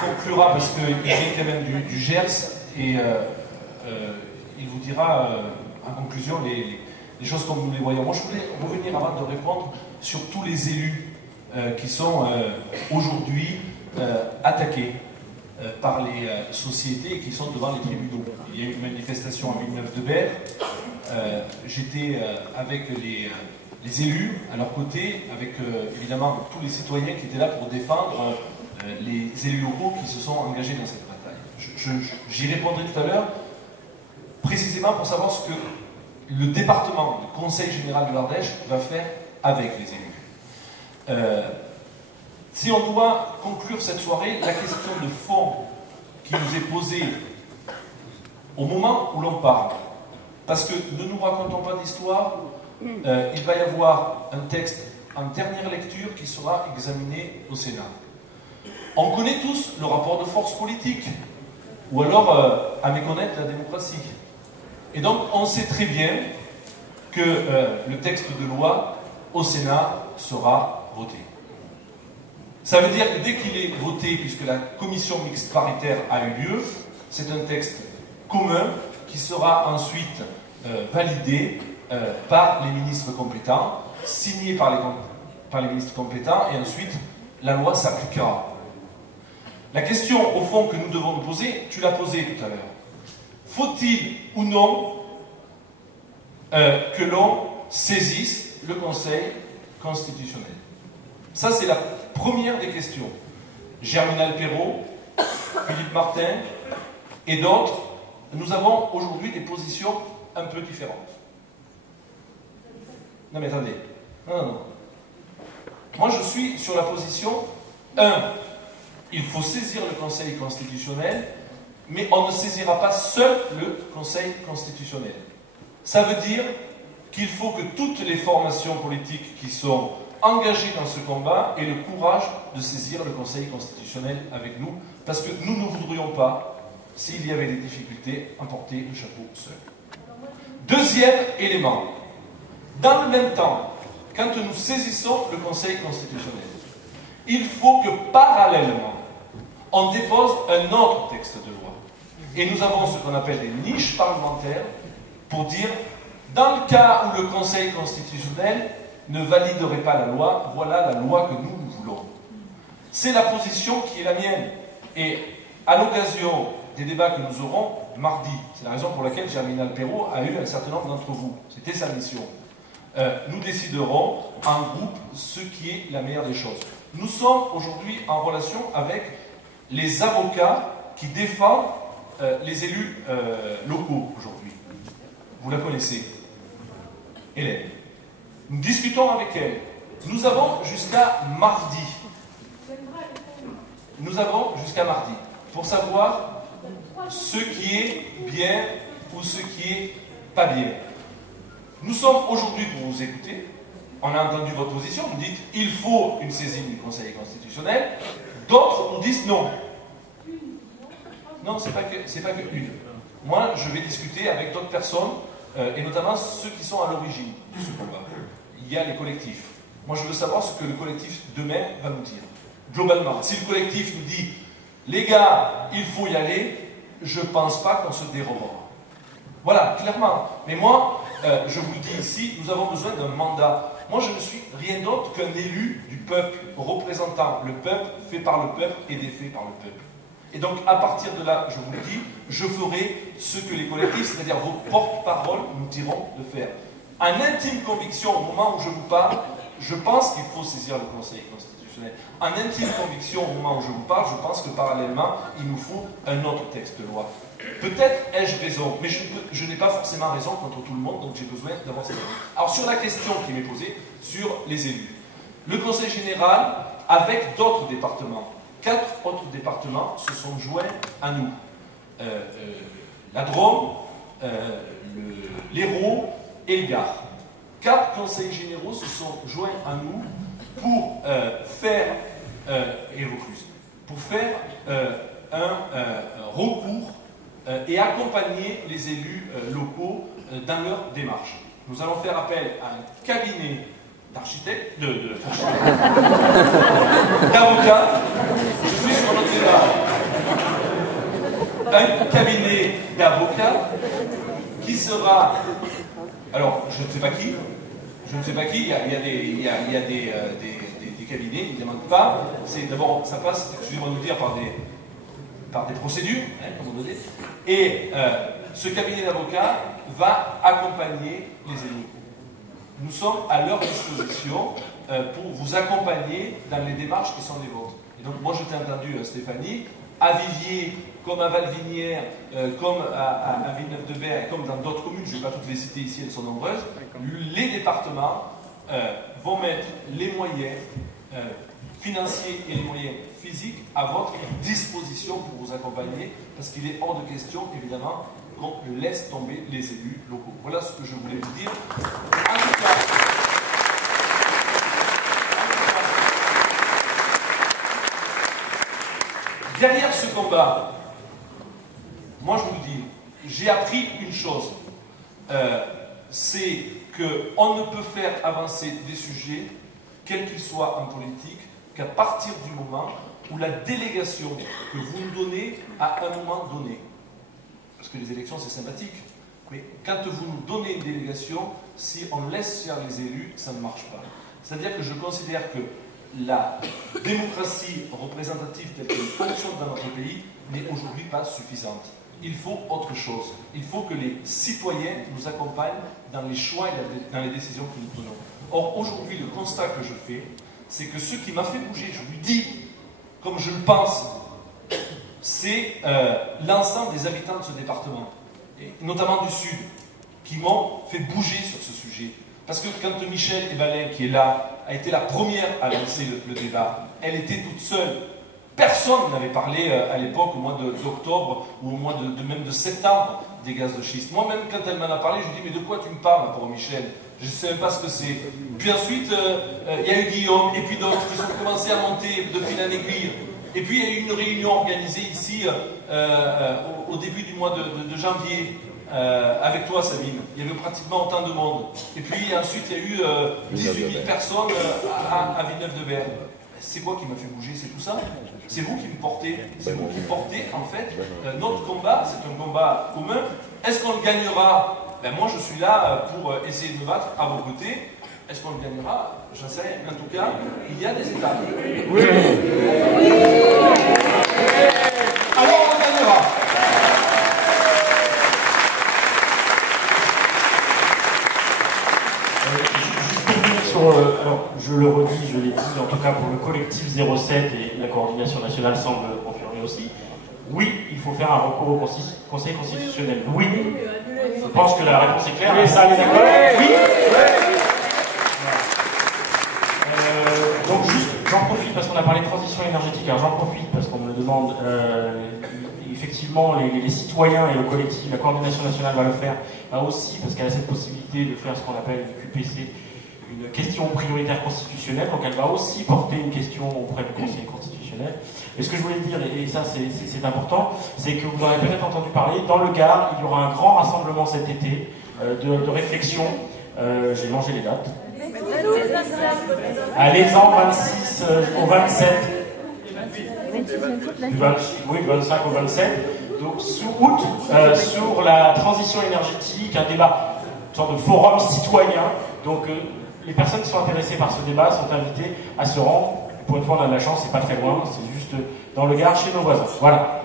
conclura parce qu'il vient quand même du Gers et il vous dira en conclusion les choses comme nous les voyons. Moi je voulais revenir avant de répondre sur tous les élus qui sont aujourd'hui attaqués par les sociétés et qui sont devant les tribunaux. Il y a eu une manifestation à Villeneuve-de-Berg. J'étais avec les élus à leur côté, avec évidemment tous les citoyens qui étaient là pour défendre les élus locaux qui se sont engagés dans cette bataille. J'y répondrai tout à l'heure, précisément pour savoir ce que le département, le Conseil général de l'Ardèche, va faire avec les élus. Si on doit conclure cette soirée, la question de fond qui nous est posée au moment où l'on parle, parce que ne nous racontons pas d'histoire, il va y avoir un texte en dernière lecture qui sera examiné au Sénat. On connaît tous le rapport de force politique, ou alors à méconnaître la démocratie. Et donc on sait très bien que le texte de loi au Sénat sera voté. Ça veut dire que dès qu'il est voté, puisque la commission mixte paritaire a eu lieu, c'est un texte commun qui sera ensuite validé par les ministres compétents, signé par les ministres compétents, et ensuite la loi s'appliquera. La question au fond que nous devons nous poser, tu l'as posée tout à l'heure. Faut-il ou non que l'on saisisse le Conseil constitutionnel? Ça, c'est la première des questions. Germinal Perrault, Philippe Martin et d'autres, nous avons aujourd'hui des positions un peu différentes. Non mais attendez. Non. Moi, je suis sur la position 1. Il faut saisir le Conseil constitutionnel, mais on ne saisira pas seul le Conseil constitutionnel. Ça veut dire qu'il faut que toutes les formations politiques qui sont engagées dans ce combat aient le courage de saisir le Conseil constitutionnel avec nous, parce que nous ne voudrions pas, s'il y avait des difficultés, emporter le chapeau seul. Deuxième élément. Dans le même temps, quand nous saisissons le Conseil constitutionnel, il faut que parallèlement, on dépose un autre texte de loi. Et nous avons ce qu'on appelle des niches parlementaires pour dire, dans le cas où le Conseil constitutionnel ne validerait pas la loi, voilà la loi que nous voulons. C'est la position qui est la mienne. Et à l'occasion des débats que nous aurons mardi, c'est la raison pour laquelle Germinal Perrault a eu un certain nombre d'entre vous, c'était sa mission. Nous déciderons en groupe ce qui est la meilleure des choses. Nous sommes aujourd'hui en relation avec les avocats qui défendent les élus locaux aujourd'hui. Vous la connaissez, Hélène. Nous discutons avec elle. Nous avons jusqu'à mardi. Nous avons jusqu'à mardi pour savoir ce qui est bien ou ce qui est pas bien. Nous sommes aujourd'hui pour vous écouter. On a entendu votre position. Vous dites il faut une saisine du Conseil constitutionnel. D'autres nous disent non. Non, c'est pas que une. Moi, je vais discuter avec d'autres personnes, et notamment ceux qui sont à l'origine de ce combat. Il y a les collectifs. Moi, je veux savoir ce que le collectif demain va nous dire. Globalement, si le collectif nous dit les gars, il faut y aller, je ne pense pas qu'on se dérobera. Voilà, clairement. Mais moi, je vous le dis ici, nous avons besoin d'un mandat. Moi, je ne suis rien d'autre qu'un élu du peuple, représentant le peuple, fait par le peuple et défait par le peuple. Et donc, à partir de là, je vous le dis, je ferai ce que les collectifs, c'est-à-dire vos porte-paroles, nous diront de faire. En intime conviction, au moment où je vous parle, je pense qu'il faut saisir le Conseil constitutionnel. En intime conviction, au moment où je vous parle, je pense que parallèlement, il nous faut un autre texte de loi. Peut-être ai-je raison, mais je n'ai pas forcément raison contre tout le monde, donc j'ai besoin d'avoir cette avis. Alors, sur la question qui m'est posée, sur les élus. Le Conseil général, avec d'autres départements, 4 autres départements se sont joints à nous. La Drôme, l'Hérault et le Gard. 4 conseils généraux se sont joints à nous pour faire, et Vaucluse, pour faire un recours et accompagner les élus locaux dans leur démarche. Nous allons faire appel à un cabinet d'architectes, d'avocats. Je suis sur notre débat. un cabinet d'avocats qui sera... Alors, je ne sais pas qui. Il y a des cabinets, ils ne demandent pas. D'abord, ça passe, excusez-moi de le dire, par des procédures, comme on dit. Et ce cabinet d'avocats va accompagner les élus. Nous sommes à leur disposition pour vous accompagner dans les démarches qui sont les vôtres. Et donc, moi, je t'ai entendu, Stéphanie, à Viviers, comme à Valvinière, comme à Villeneuve-de-Berg, et comme dans d'autres communes, je ne vais pas toutes les citer ici, elles sont nombreuses, les départements vont mettre les moyens financiers et les moyens physiques à votre disposition pour vous accompagner, parce qu'il est hors de question, évidemment, qu'on laisse tomber les élus locaux. Voilà ce que je voulais vous dire. En tout cas, derrière ce combat, moi je vous le dis, j'ai appris une chose, c'est qu'on ne peut faire avancer des sujets, quels qu'ils soient en politique, qu'à partir du moment où la délégation que vous nous donnez à un moment donné, parce que les élections c'est sympathique, mais quand vous nous donnez une délégation, si on laisse faire les élus, ça ne marche pas. C'est-à-dire que je considère que la démocratie représentative telle qu'elle fonctionne dans notre pays n'est aujourd'hui pas suffisante. Il faut autre chose. Il faut que les citoyens nous accompagnent dans les choix et dans les décisions que nous prenons. Or, aujourd'hui, le constat que je fais, c'est que ce qui m'a fait bouger, je lui dis, comme je le pense, c'est l'ensemble des habitants de ce département, et notamment du Sud, qui m'ont fait bouger sur ce sujet. Parce que quand Michel Ebalin, qui est là, a été la première à lancer le débat, elle était toute seule. Personne n'avait parlé à l'époque, au mois d'octobre ou au mois même de septembre, des gaz de schiste. Moi-même, quand elle m'en a parlé, je lui ai dit, mais de quoi tu me parles, pour Michel? Je ne sais même pas ce que c'est. Puis ensuite, il y a eu Guillaume, et puis d'autres qui ont commencé à monter de fil en aiguille. Et puis, il y a eu une réunion organisée ici, au début du mois de janvier, avec toi, Sabine. Il y avait pratiquement autant de monde. Et puis, ensuite, il y a eu 18 000 personnes à Villeneuve-de-Berg. C'est quoi qui m'a fait bouger? C'est tout ça? C'est vous qui me portez. C'est vous qui portez, en fait, notre combat. C'est un combat commun. Est-ce qu'on le gagnera? Ben moi, je suis là pour essayer de me battre à vos côtés. Est-ce qu'on le gagnera? J'en sais rien. En tout cas, il y a des étapes. Oui. Alors, on le gagnera. Alors, je le redis, je l'ai dit, en tout cas pour le collectif 07 et la coordination nationale semble confirmer aussi. Oui, il faut faire un recours au Conseil constitutionnel. Oui. Je pense que la réponse est claire. Oui, ça, on est d'accord. Oui. Donc juste, j'en profite parce qu'on a parlé de transition énergétique. Alors j'en profite parce qu'on me le demande. Effectivement, les citoyens et le collectif, la coordination nationale va le faire aussi parce qu'elle a cette possibilité de faire ce qu'on appelle une QPC, une question prioritaire constitutionnelle. Donc elle va aussi porter une question auprès du Conseil constitutionnel. Et ce que je voulais dire, et ça c'est important, c'est que vous en avez peut-être entendu parler, dans le Gard, il y aura un grand rassemblement cet été de réflexion. J'ai mangé les dates. À l'Ézan, 26 au 27. Oui, 25 au 27. Donc, sous août, sur la transition énergétique, un débat, une sorte de forum citoyen. Donc, les personnes qui sont intéressées par ce débat sont invitées à se rendre. Pour une fois, on a de la chance, c'est pas très loin, c'est juste dans le Gard, chez nos voisins. Voilà.